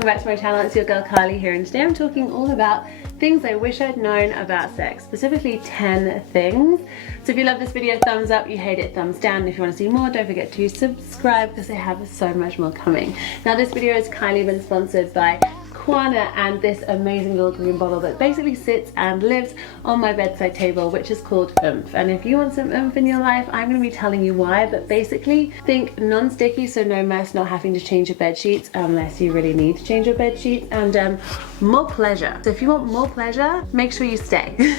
welcome back to my channel. It's your girl Carly here, and today I'm talking all about things I wish I'd known about sex, specifically 10 things. So if you love this video, thumbs up. You hate it, thumbs down. If you want to see more, don't forget to subscribe because I have so much more coming. Now this video is kindly been sponsored by Quanna and this amazing little green bottle that basically sits and lives on my bedside table, which is called Oomf. And if you want some Oomf in your life, I'm going to be telling you why, but basically think non-sticky, so no mess, not having to change your bed sheets unless you really need to change your bed sheets, and more pleasure. So if you want more pleasure, make sure you stay.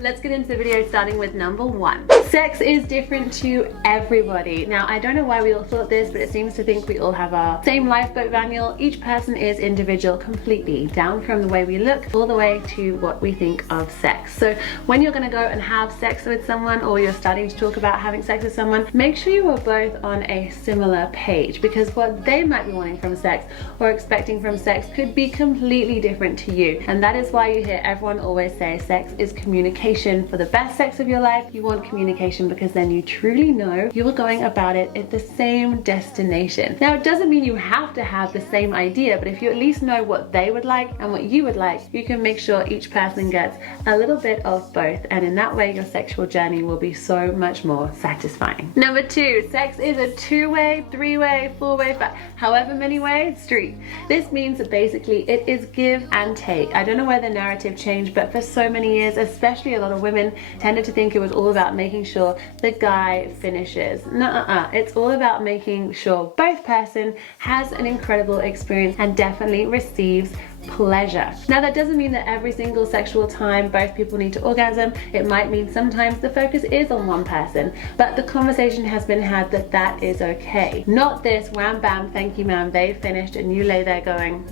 Let's get into the video, starting with number 1. Sex is different to everybody. Now I don't know why we all thought this, but it seems to think we all have our same lifeboat manual. Each person is individual completely, down from the way we look all the way to what we think of sex. So when you're going to go and have sex with someone, or you're starting to talk about having sex with someone, make sure you are both on a similar page, because what they might be wanting from sex or expecting from sex could be completely different to you. And that is why you hear everyone always say sex is communication. For the best sex of your life, you want communication, because then you truly know you are going about it at the same destination. Now it doesn't mean you have to have the same idea, but if you at least know what they would like and what you would like, you can make sure each person gets a little bit of both, and in that way your sexual journey will be so much more satisfying. Number 2, sex is a 2-way, 3-way, 4-way, however many ways street. This means that basically it is give and take. I don't know where the narrative changed, but for so many years, especially a lot of women tended to think it was all about making sure the guy finishes. Nuh-uh. It's all about making sure both person has an incredible experience and definitely receives pleasure. Now that doesn't mean that every single sexual time both people need to orgasm. It might mean sometimes the focus is on one person, but the conversation has been had that that is okay. Not this wham bam thank you ma'am, they finished, and you lay there going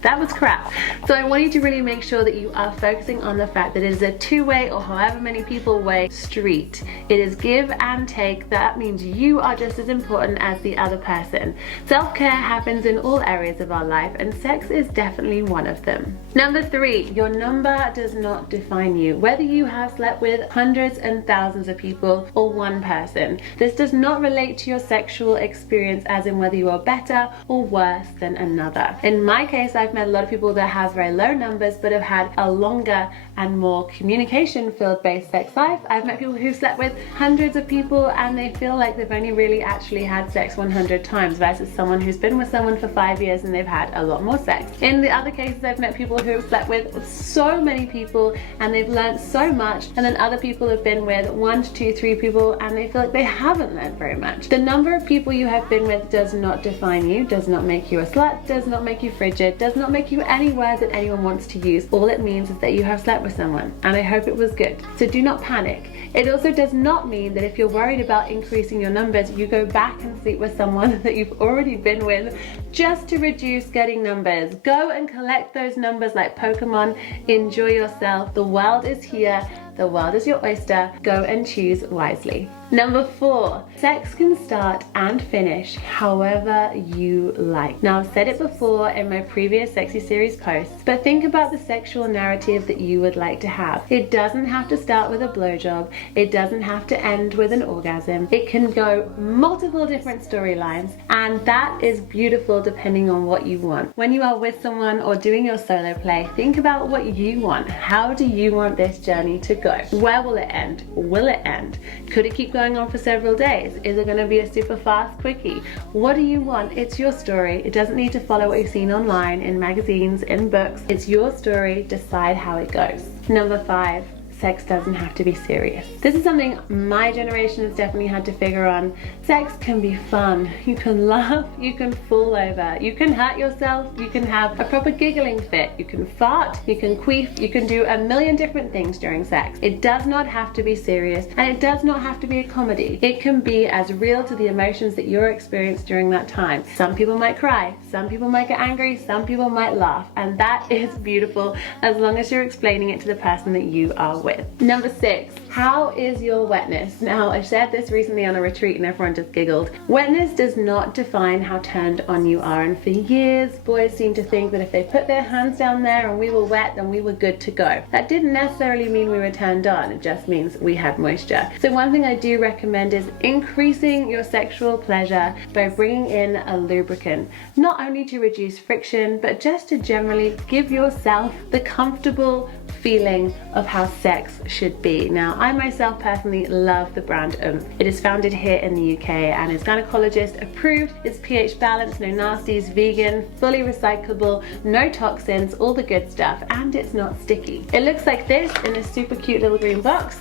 that was crap. So I want you to really make sure that you are focusing on the fact that it is a 2-way, or however many people way, street. It is give and take. That means you are just as important as the other person. Self-care happens in all areas of our life, and sex is definitely one of them. Number 3, your number does not define you. Whether you have slept with hundreds and thousands of people or one person, this does not relate to your sexual experience, as in whether you are better or worse than another. In my case, I've met a lot of people that have very low numbers but have had a longer and more communication field based sex life. I've met people who slept with hundreds of people and they feel like they've only really actually had sex 100 times, versus someone who's been with someone for 5 years and they've had a lot more sex. In the other cases, I've met people who have slept with so many people and they've learned so much, and then other people have been with 1 to 2, 3 people and they feel like they haven't learned very much. The number of people you have been with does not define you, does not make you a slut, does not make you frigid, does not make you any word that anyone wants to use. All it means is that you have slept with someone, and I hope it was good. So do not panic. It also does not mean that if you're worried about increasing your numbers, you go back and sleep with someone that you've already been with just to reduce getting numbers. Go and collect those numbers like Pokemon. Enjoy yourself. The world is here. The world is your oyster. Go and choose wisely. Number 4, sex can start and finish however you like. Now I've said it before in my previous Sexy Series posts, but think about the sexual narrative that you would like to have. It doesn't have to start with a blowjob. It doesn't have to end with an orgasm. It can go multiple different storylines, and that is beautiful depending on what you want. When you are with someone or doing your solo play, think about what you want. How do you want this journey to go? Where will it end? Will it end? Could it keep going on for several days? Is it going to be a super fast quickie? What do you want? It's your story. It doesn't need to follow what you've seen online, in magazines, in books. It's your story. Decide how it goes. Number 5, sex doesn't have to be serious. This is something my generation has definitely had to figure on. Sex can be fun. You can laugh, you can fall over, you can hurt yourself, you can have a proper giggling fit, you can fart, you can queef, you can do a million different things during sex. It does not have to be serious, and it does not have to be a comedy. It can be as real to the emotions that you're experiencing during that time. Some people might cry, some people might get angry, some people might laugh, and that is beautiful as long as you're explaining it to the person that you are with. with. Number 6, how is your wetness? Now, I shared this recently on a retreat and everyone just giggled. Wetness does not define how turned on you are, and for years, boys seem to think that if they put their hands down there and we were wet, then we were good to go. That didn't necessarily mean we were turned on, it just means we had moisture. So one thing I do recommend is increasing your sexual pleasure by bringing in a lubricant, not only to reduce friction, but just to generally give yourself the comfortable feeling of how sex should be. Now, I myself personally love the brand Oomf. It is founded here in the UK and is gynecologist approved. It's pH balanced, no nasties, vegan, fully recyclable, no toxins, all the good stuff, and it's not sticky. It looks like this in a super cute little green box.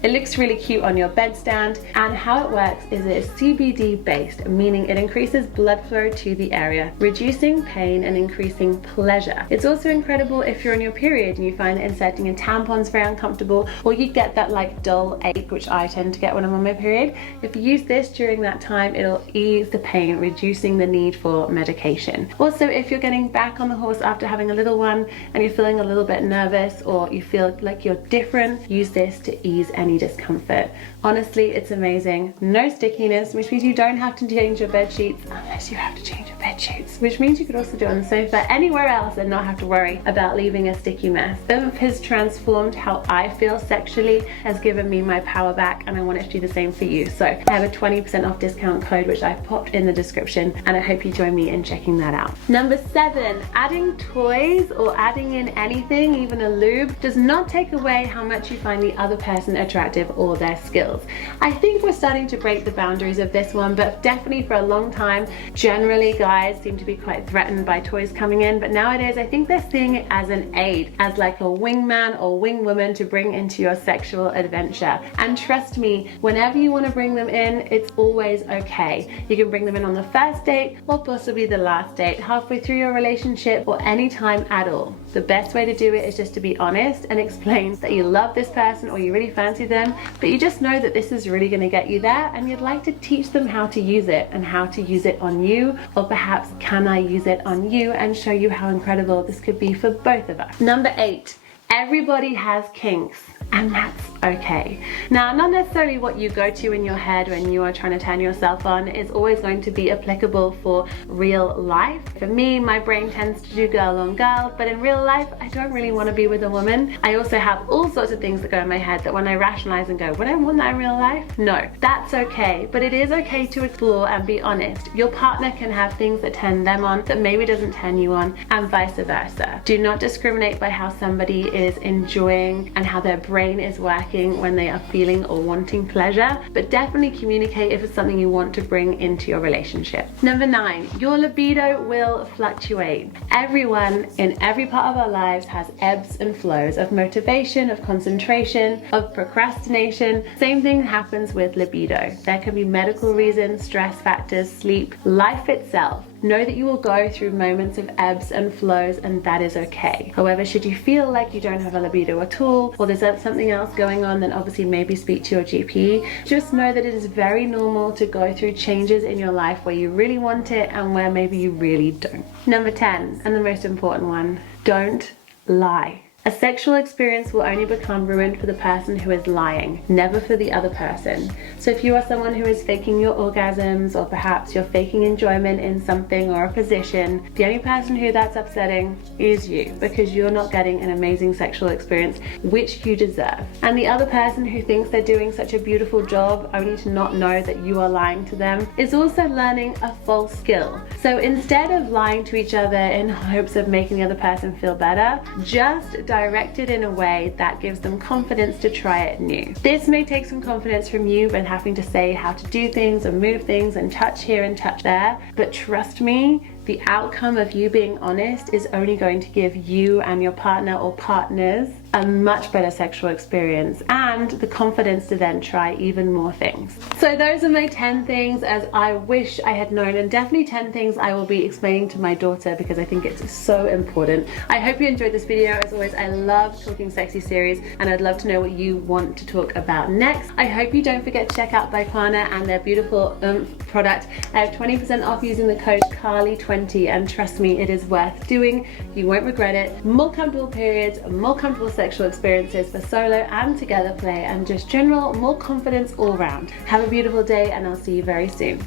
It looks really cute on your bedstand, and how it works is it is CBD based, meaning it increases blood flow to the area, reducing pain and increasing pleasure. It's also incredible if you're on your period and you find that inserting in tampons very uncomfortable, or you get that like dull ache, which I tend to get when I'm on my period. If you use this during that time, it'll ease the pain, reducing the need for medication. Also, if you're getting back on the horse after having a little one and you're feeling a little bit nervous or you feel like you're different, use this to ease any discomfort. Honestly, it's amazing. No stickiness, which means you don't have to change your bed sheets unless you have to change your bed sheets, which means you could also do it on the sofa anywhere else and not have to worry about leaving a sticky mess. Oomf has transformed how I feel sexually, has given me my power back, and I want it to do the same for you. So I have a 20% off discount code, which I've popped in the description, and I hope you join me in checking that out. Number 7, adding toys or adding in anything, even a lube, does not take away how much you find the other person attractive or their skills. I think we're starting to break the boundaries of this one, but definitely for a long time, generally guys seem to be quite threatened by toys coming in, but nowadays I think they're seeing it as an aid, as like a wingman or wingwoman to bring into your sexual adventure. And trust me, whenever you want to bring them in, it's always okay. You can bring them in on the first date or possibly the last date, halfway through your relationship, or any time at all. The best way to do it is just to be honest and explain that you love this person or you really fancy them, but you just know that this is really going to get you there and you'd like to teach them how to use it and how to use it on you, or perhaps can I use it on you and show you how incredible this could be for both of us. Number 8, everybody has kinks, and that's okay. Now, not necessarily what you go to in your head when you are trying to turn yourself on is always going to be applicable for real life. For me, my brain tends to do girl on girl, but in real life, I don't really want to be with a woman. I also have all sorts of things that go in my head that when I rationalize and go, would I want that in real life? No, that's okay. But it is okay to explore and be honest. Your partner can have things that turn them on that maybe doesn't turn you on, and vice versa. Do not discriminate by how somebody is enjoying and how their brain is working when they are feeling or wanting pleasure, but definitely communicate if it's something you want to bring into your relationship. Number 9, your libido will fluctuate. Everyone in every part of our lives has ebbs and flows of motivation, of concentration, of procrastination. Same thing happens with libido. There can be medical reasons, stress factors, sleep, life itself. Know that you will go through moments of ebbs and flows, and that is okay. However, should you feel like you don't have a libido at all, or there's something else going on, then obviously maybe speak to your GP. Just know that it is very normal to go through changes in your life where you really want it and where maybe you really don't. Number 10, and the most important one, don't lie. A sexual experience will only become ruined for the person who is lying, never for the other person. So if you are someone who is faking your orgasms, or perhaps you're faking enjoyment in something or a position, the only person who that's upsetting is you, because you're not getting an amazing sexual experience, which you deserve. And the other person who thinks they're doing such a beautiful job only to not know that you are lying to them is also learning a false skill. So instead of lying to each other in hopes of making the other person feel better, just direct it in a way that gives them confidence to try it new. This may take some confidence from you when having to say how to do things and move things and touch here and touch there, but trust me, the outcome of you being honest is only going to give you and your partner or partners a much better sexual experience and the confidence to then try even more things. So those are my 10 things as I wish I had known, and definitely 10 things I will be explaining to my daughter because I think it's so important. I hope you enjoyed this video. As always, I love talking sexy series and I'd love to know what you want to talk about next. I hope you don't forget to check out By Quanna and their beautiful Oomf product. I have 20% off using the code CARLY20, and trust me, it is worth doing. You won't regret it. More comfortable periods, more comfortable sexual experiences for solo and together play, and just general more confidence all round. Have a beautiful day, and I'll see you very soon.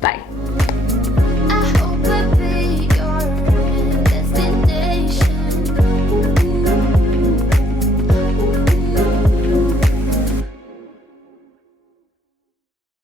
Bye.